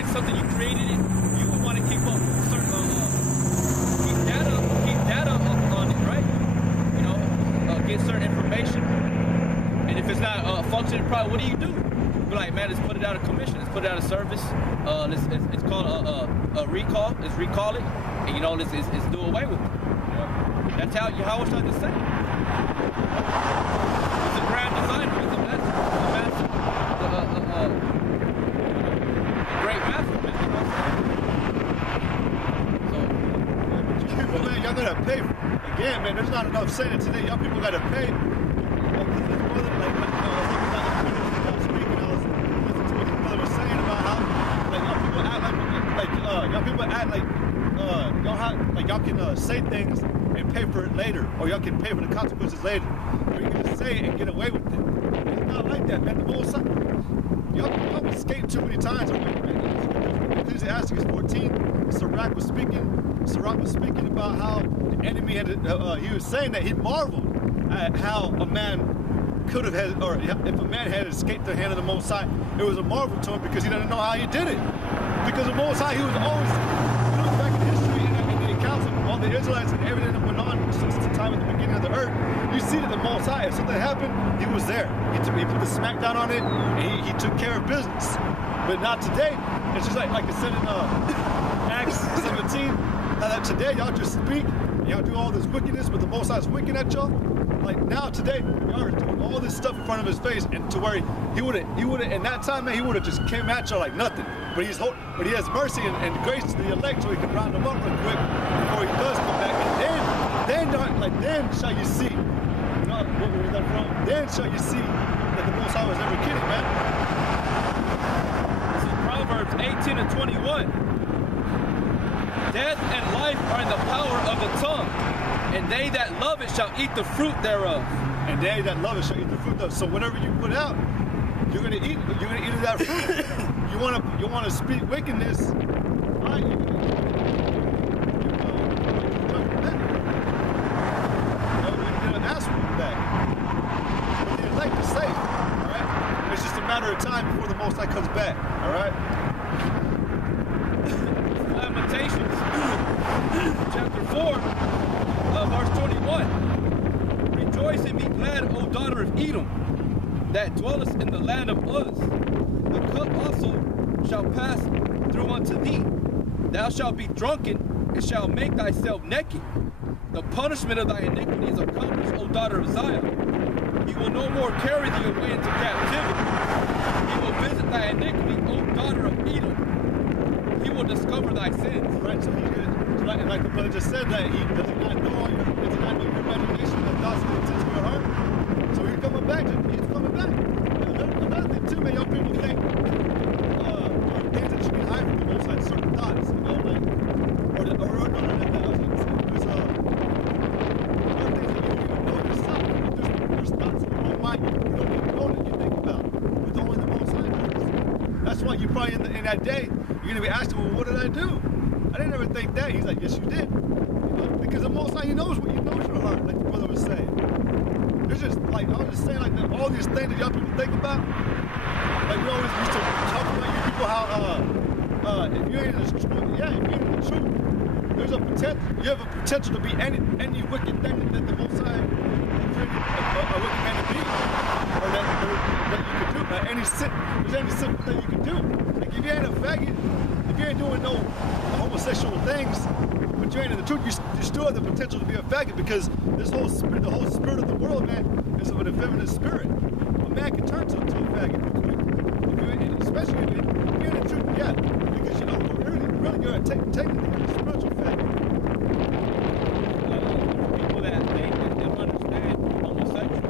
designed something, you created it, you would want to keep up certain, keep data on it, right? You know, get certain information. And if it's not functioning properly, what do? Be like, man, let's put it out of commission. Let's put it out of service. It's called a recall. Let's recall it. And, you know, let's do away with it. You know? That's how I was trying to say. He's a grand designer. He's a master. A great master. So, but man, y'all gotta pay. Again, man, there's not enough saying it today. Y'all people gotta pay. Y'all people act like y'all can say things and pay for it later, or y'all can pay for the consequences later, or you can just say it and get away with it. It's not like that, man. The most y'all escaped too many times. Ecclesiastes 14. Sirach was speaking about how the enemy had. He was saying that he marveled at how a man could have had, or if a man had escaped the hand of the Most High, it was a marvel to him because he didn't know how he did it. Because the Most High, he was always, you look back in history and the accounts of all the Israelites and everything that went on since the time at the beginning of the earth, you see that the Most High, if something happened, he was there. He put the smack down on it, and he took care of business. But not today. It's just like it said in Acts 17, that today y'all just speak, y'all do all this wickedness, but the Most High is winking at y'all. Like now, today, y'all are doing all this stuff in front of his face, and to where he would have, in that time, man, he would have just came at y'all like nothing. But he has mercy and grace to the elect, so he can round them up real quick before he does come back. And then shall you see. You know, where was that from? Then shall you see that the Most High was never kidding, man. This is Proverbs 18 and 21. Death and life are in the power of the tongue, and they that love it shall eat the fruit thereof. And they that love it shall eat the fruit thereof. So whatever you put out, you're gonna eat of that fruit. You wanna speak wickedness. Right? You're gonna ask for it back. But the elect is safe. Alright? It's just a matter of time before the Most High comes back. Alright? Lamentations chapter 4 verse 21. Rejoice and be glad, O daughter of Edom, that dwellest in the land of Uz. The cup also shall pass through unto thee. Thou shalt be drunken and shalt make thyself naked. The punishment of thy iniquity is accomplished, O daughter of Zion. He will no more carry thee away into captivity. He will visit thy iniquity, O daughter of Edom. He will discover thy sins. Right, so like the brother just said, that he does not know your imagination, the thoughts and intents of your heart. So he's coming back. He's coming back. Another thing too, man, y'all people think things that you can hide from the Most High, certain thoughts, you know, like there's things that you don't even know yourself. There's thoughts in your own mind you don't even know that you think about, but only the Most High knows. That's why you probably in that day you're gonna be asking, well, what did I do? I didn't ever think that. He's like, yes, you did. You know, because the Most High, he knows your heart, like the brother was saying. There's just like I was just saying, like all these things that y'all people think about. Like we always used to talk about you people how if you ain't in the truth, if you ain't in the truth, there's a potential. You have a potential to be any wicked thing that the Most High created a wicked man to be, or that you could do. Any sin, there's any simple thing you can do. Like if you ain't a faggot, if you ain't doing no homosexual things, but you ain't in the truth, you still have the potential to be a faggot, because this whole spirit, the whole spirit of the world, man, is of an effeminate spirit. A man can turn to a faggot real quick. Especially if you're in the truth, yeah, because you know, really you're technically a spiritual faggot. People that think that they don't understand homosexual,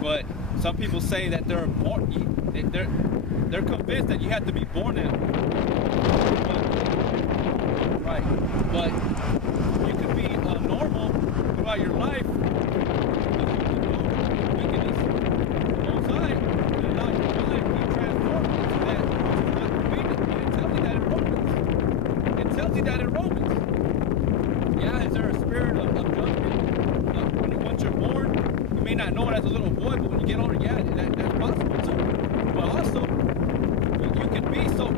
but some people say that they're convinced that you have to be born out. Right, but you could be normal throughout your life. Wickedness, alongside, and allow your life to be transformed into that which is not created. And it tells you that in Romans. It tells you that in Romans. Yeah, is there a spirit of judgment? Once you're born, you may not know it as a little boy, but when you get older, yeah, that's possible too. But also, you can be so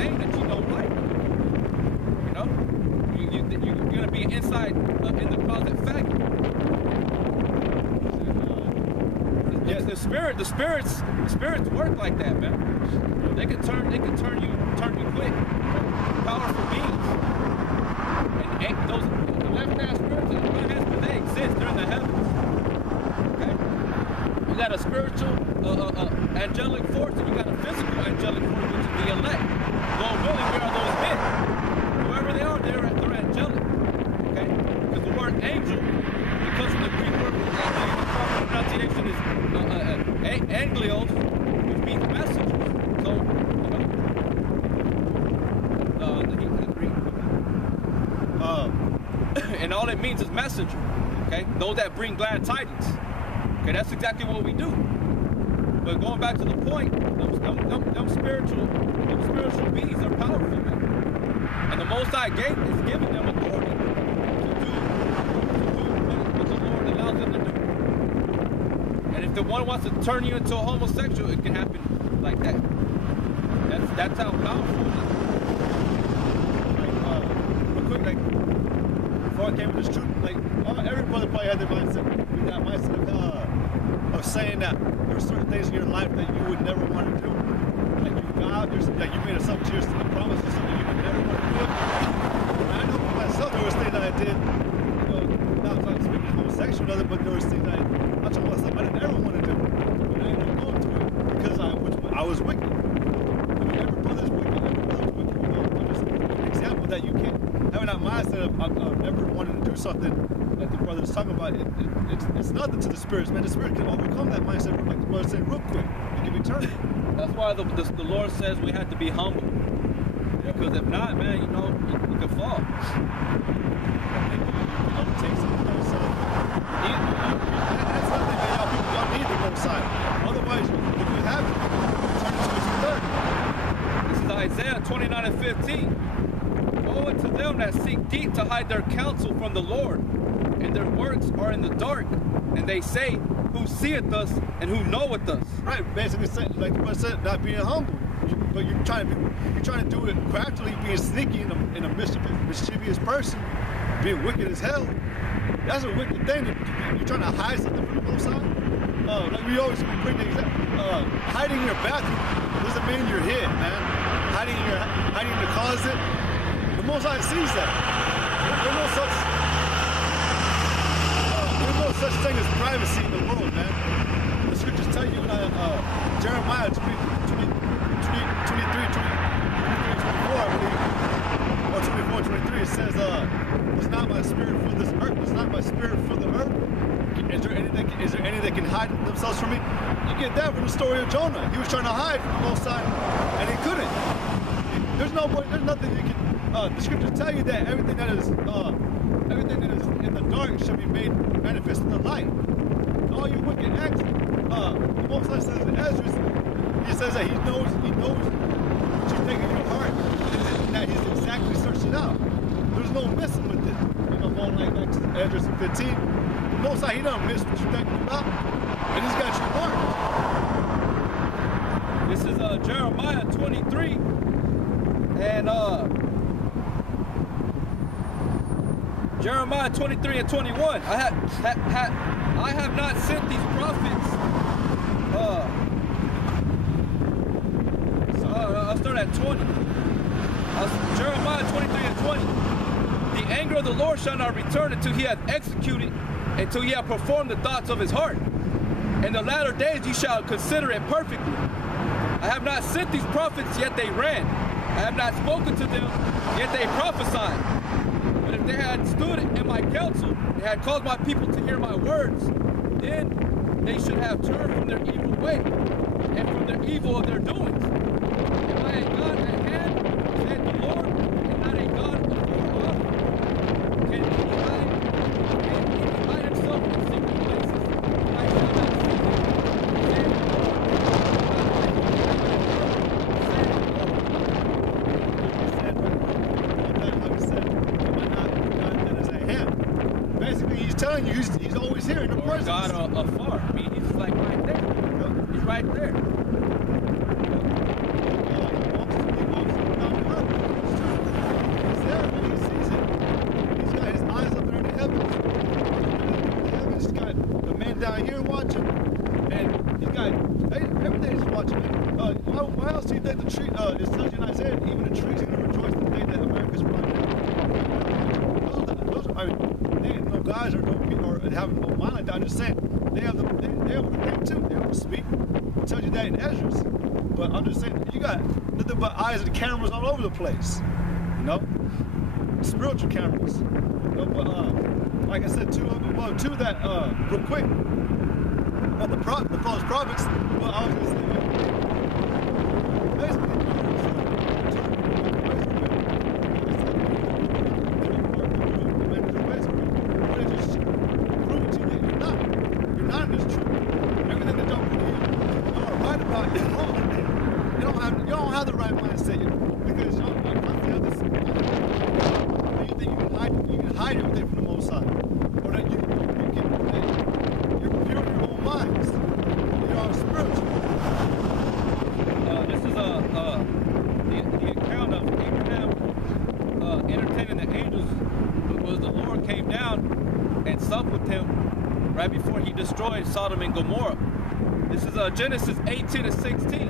thing that you don't like. You know, you're gonna be inside in the closet faggot. Yeah, the spirits work like that, man. They can turn you quick. Powerful beings. And those the left-hand spirits and the right-hand spirits, they exist. They're in the heavens. Okay. You got a spiritual, angelic force, and you got a physical angelic force, which is the elect. Lord willing, where are those men? Whoever they are, they're angelic. Okay? Because the word angel, because of the Greek word, the pronunciation is anglios, which means messenger. So, the Greek. And all it means is messenger. Okay? Those that bring glad tidings. Okay, that's exactly what we do. But going back to the point, them spiritual beings are powerful, man. And the Most High Gate is giving them authority to do what the Lord allows them to do. And if the one wants to turn you into a homosexual, it can happen like that. That's how powerful it is. Real quick, before I came to this truth, every brother probably had their mindset. That mindset of saying that there are certain things in your life that you would never want to do. Like you vowed, like you made a something to yourself, a promise to something you would never want to do. And I know for myself there was things that I did, not speaking homosexual or other, but there was things that I told myself I didn't ever want to do. But I ended up going to it because I was wicked. I mean, every brother's wicked, every brother's wicked. I'm just an example that you can't having that mindset of never wanting to do something that the brother is talking about. It's nothing to the spirits, man. The spirit can overcome that mindset, like the brother said, real quick. It can be turned. That's why the Lord says we have to be humble. Because if not, man, you can fall. Take something by yourself. That's nothing, man. Y'all need the wrong side. Otherwise, if you have it, turn it to its third. This is Isaiah 29:15. Woe unto them that seek deep to hide their counsel from the Lord, and their works are in the dark, and they say, who seeth us and who knoweth us? Right, basically, like the brother said, not being humble, but you're trying to do it craftily, being sneaky in a mischievous person, being wicked as hell. That's a wicked thing. You're trying to hide something from the Most High. Like we always bring the example, hiding in your bathroom doesn't mean you're hid, man. Hiding in the closet. The Most High sees that. There's no such thing as privacy in the world, man. The scriptures tell you in Jeremiah 23, 24, I believe, or 24, 23, it says, it's not my spirit for this earth, it's not my spirit for the earth. Is there any that can hide themselves from me? You get that from the story of Jonah. He was trying to hide from the Most High, and he couldn't. There's nothing you can. The scriptures tell you that everything that is in the dark shall be made manifest in the light. All your wicked acts. The Most High says in Ezra, he says that he knows what you think in your heart, and that he's exactly searched it out. There's no messing with it. Going like back to Ezra 15. The Most High, he don't miss what you're thinking about, and he's got you marked. This is Jeremiah 23, and Jeremiah 23 and 21. I have not sent these prophets. I'll start at 20. Jeremiah 23 and 20. The anger of the Lord shall not return until he hath executed, until he hath performed the thoughts of his heart. In the latter days ye shall consider it perfectly. I have not sent these prophets, yet they ran. I have not spoken to them, yet they prophesied. But if they had stood in my counsel, they had caused my people to hear my words, then they should have turned from their evil way, and from their evil of their doings. Am I a God at hand, said the Lord, and not a God afar off? Can he hide himself in secret places? I shall not see him. Said the Lord, basically, he's telling you he's always here in the presence. God afar. I mean, he's like right there. He's right there. He walks watching, and you got everything is watching. Why else do you think the tree? It tells you in Isaiah, even the trees are gonna rejoice the day that America's running out. Those are, I mean, they ain't no guys or no people or having no mind like that. I'm just saying they have the thing too. They don't speak. It tells you that in Ezra's. But I'm just saying you got nothing but eyes and cameras all over the place. You know, spiritual cameras. You know, but like I said, too that real quick. About the false prophets. Well, I was just thinking, basically, you're not in this truth. Everything that y'all put in, y'all are right about is wrong. You don't have the right mindset because y'all have this. You think you can hide everything from the Most High, or that you're pure in your own minds. You are spiritual. This is the account of Abraham entertaining the angels. Was the Lord came down and supped with him right before he destroyed Sodom and Gomorrah. This is Genesis 18 and 16.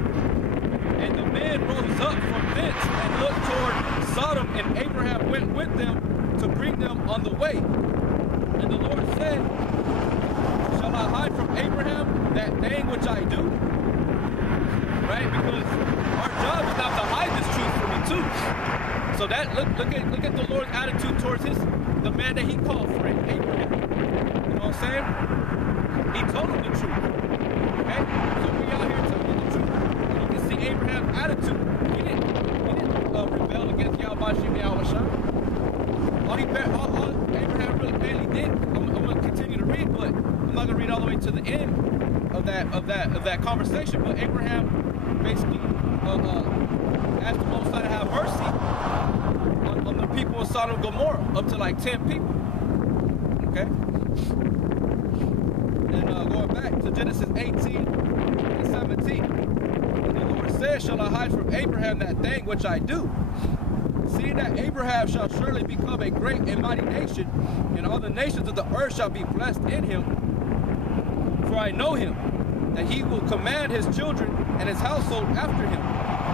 And the men rose up from thence and looked toward Sodom, and Abraham went with them to bring them on the way. And the Lord said, shall I hide from Abraham that thing which I do? Right? Because our job is not to hide this truth from you too. So that look at the Lord's attitude towards the man that he called friend, Abraham. You know what I'm saying? He told him the truth. Okay? So we out here telling you the truth. And you can see Abraham's attitude. He didn't rebel against Yahweh Shem Yahushua. All Abraham really mainly did. I'm gonna continue to read, but I'm not gonna read all the way to the end of that conversation. But Abraham basically asked the Most High to have mercy on the people of Sodom and Gomorrah, up to like 10 people. Okay? And going back to Genesis 18 and 17, and the Lord said, shall I hide from Abraham that thing which I do? Seeing that Abraham shall surely become a great and mighty nation, and all the nations of the earth shall be blessed in him. For I know him, that he will command his children and his household after him,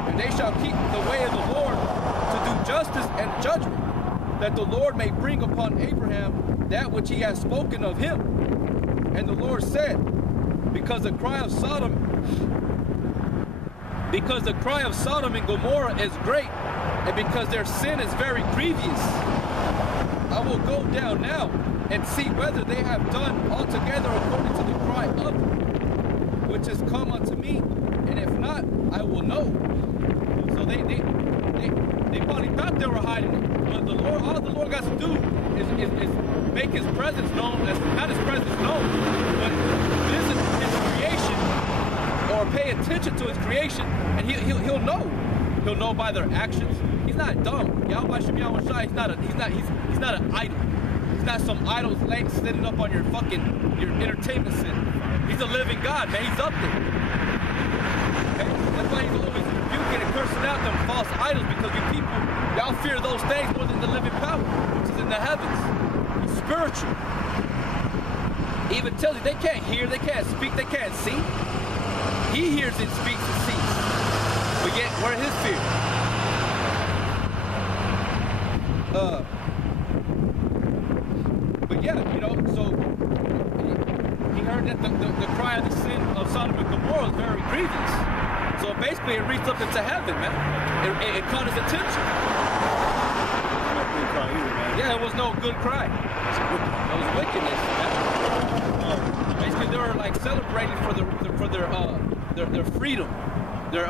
and they shall keep the way of the Lord to do justice and judgment, that the Lord may bring upon Abraham that which he has spoken of him. And the Lord said, because the cry of Sodom and Gomorrah is great, and because their sin is very grievous, I will go down now and see whether they have done altogether according to the cry of them, which is come unto me, and if not, I will know. So they probably thought they were hiding it, but the Lord, all the Lord got to do is make His presence known, not His presence known, but visit His creation or pay attention to His creation, and He'll know. He'll know by their actions. He's not dumb. Yahweh Shem Yahushua, he's not an idol. He's not some idol sitting up on your entertainment center. He's a living God, man. He's up there. Okay? That's why he's always rebuking and cursing out them false idols, because you people, y'all fear those things more than the living power, which is in the heavens. It's spiritual. He even tells you they can't hear, they can't speak, they can't see. He hears and speaks and sees. But yet, where his fear? But yeah, you know, so he heard that the cry of the sin of Sodom and Gomorrah was very grievous. So basically it reached up into heaven, man. It caught his attention. No good cry either, man. Yeah, it was no good cry. It was wickedness, man. Basically they were like celebrating for their freedom. They're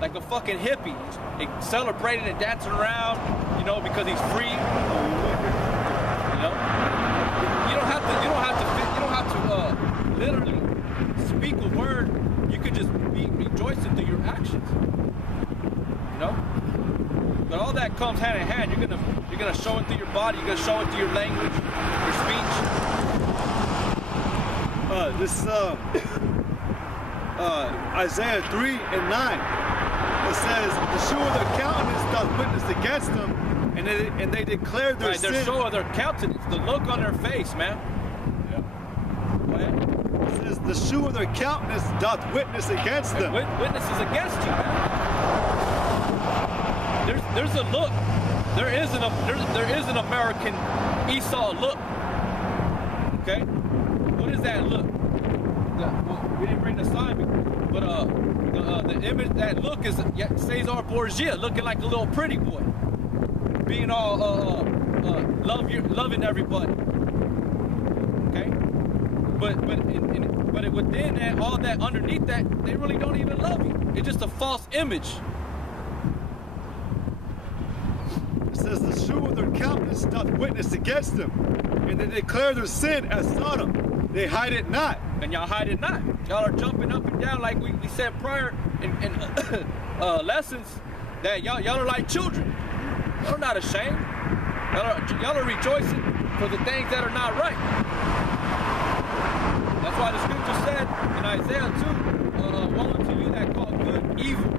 like a fucking hippie. They celebrating and dancing around, you know, because he's free. You know, you don't have to literally speak a word. You could just be rejoicing through your actions. You know, but all that comes hand in hand. You're gonna show it through your body. You're gonna show it through your language, your speech. Isaiah 3 and 9. It says, the show of their countenance doth witness against them, and they declared their sin. Their show of their countenance, the look on their face, man. Yeah. the shoe of their countenance doth witness against them. Witnesses against you, man. There's a look. There is an American Esau look. Okay? What is that look? We didn't bring the sign, but the image, that look is Cesar Borgia looking like a little pretty boy, being all loving everybody. Okay? But within that, all that underneath that, they really don't even love you. It's just a false image. It says the shoe of their countenance doth witness against them, and they declare their sin as Sodom. They hide it not. And y'all hide it not. Y'all are jumping up and down like we said prior in lessons, that y'all are like children. Y'all are not ashamed. Y'all are rejoicing for the things that are not right. That's why the scripture said in Isaiah 2, woe unto you that call good evil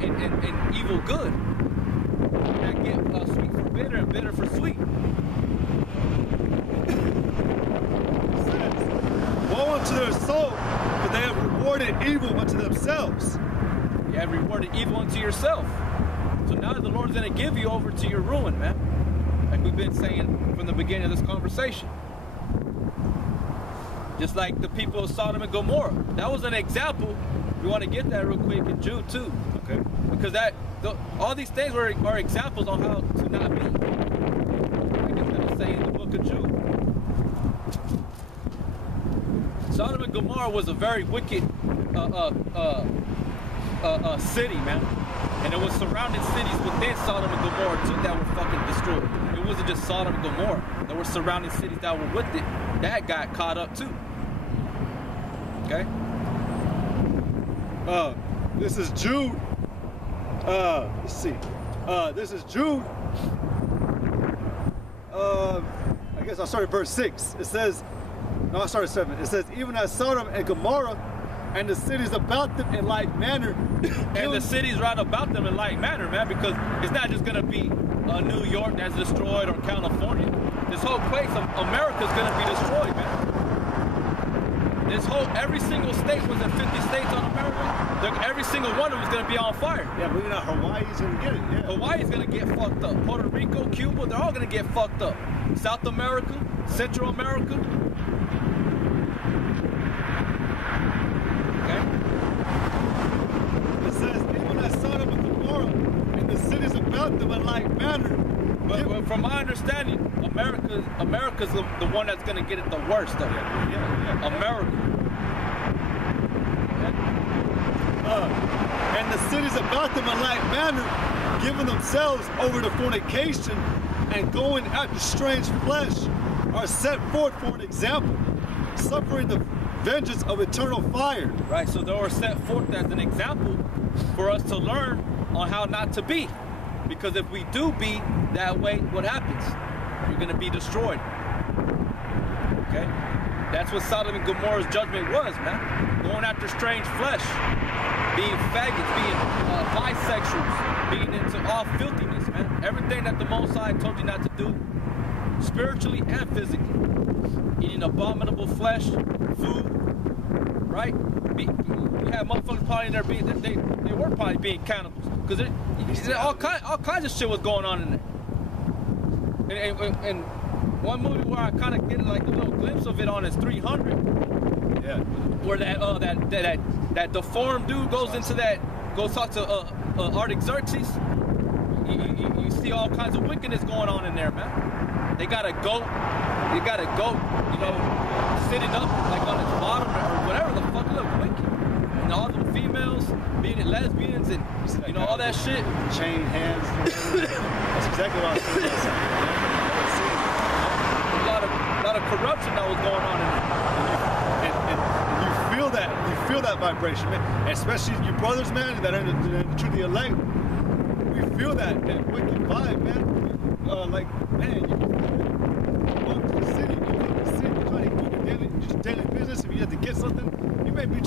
and evil good. That get sweet for bitter and bitter for sweet. Woe unto their soul, for they have rewarded evil unto themselves. You have rewarded evil unto yourself. So now the Lord's going to give you over to your ruin, man. Like we've been saying from the beginning of this conversation. Just like the people of Sodom and Gomorrah. That was an example. We want to get that real quick in Jude 2. Okay. Because all these things are examples on how to not be. Like it's going to say in the book of Jude. Sodom and Gomorrah was a very wicked city, man. And there was surrounding cities within Sodom and Gomorrah too that were fucking destroyed. It wasn't just Sodom and Gomorrah. There were surrounding cities that were with it that got caught up too. Okay? This is Jude. Let's see. This is Jude. I guess I'll start at verse 6. It says, no, I'll start at 7. It says, even as Sodom and Gomorrah and the cities about them in like manner. And the cities right about them in like manner, man, because it's not just going to be New York that's destroyed or California. This whole place of America's going to be destroyed, man. Every single state was in 50 states on America. Every single one of them is going to be on fire. Yeah, but you know, Hawaii's going to get it, yeah. Hawaii's going to get fucked up. Puerto Rico, Cuba, they're all going to get fucked up. South America, Central America. Okay? It says, even as Sodom and Gomorrah and the cities about them in like manner. But from my understanding, America's the one that's going to get it the worst of it. Yeah. America. And the cities about them in like manner, giving themselves over to fornication and going after strange flesh, are set forth for an example, suffering the vengeance of eternal fire. Right, so they were set forth as an example for us to learn on how not to be. Because if we do be that way, what happens? You're going to be destroyed. Okay? That's what Sodom and Gomorrah's judgment was, man. Going after strange flesh. Being faggots, being bisexuals. Being into all filthiness, man. Everything that the Most High told you not to do. Spiritually and physically. Eating abominable flesh, food. Right? We had motherfuckers probably in there they were probably being cannibals. Because all kinds of shit was going on in there. And one movie where I kind of get like a little glimpse of it on is 300. Yeah. Where that deformed dude goes talk to Artaxerxes. You see all kinds of wickedness going on in there, man. They got a goat, you know, sitting up like on its bottom or whatever the fuck, look wicked. And all them females being lesbians and you know all that shit. Chain hands. That's exactly what I was saying. A lot of corruption that was going on in there. And you feel that vibration, man. And especially your brothers, man, that are in the truth of the elect. We feel that wicked vibe, man. Like, man, you walk to the city, you're trying to do your daily business. If you have to get something, you may be trying.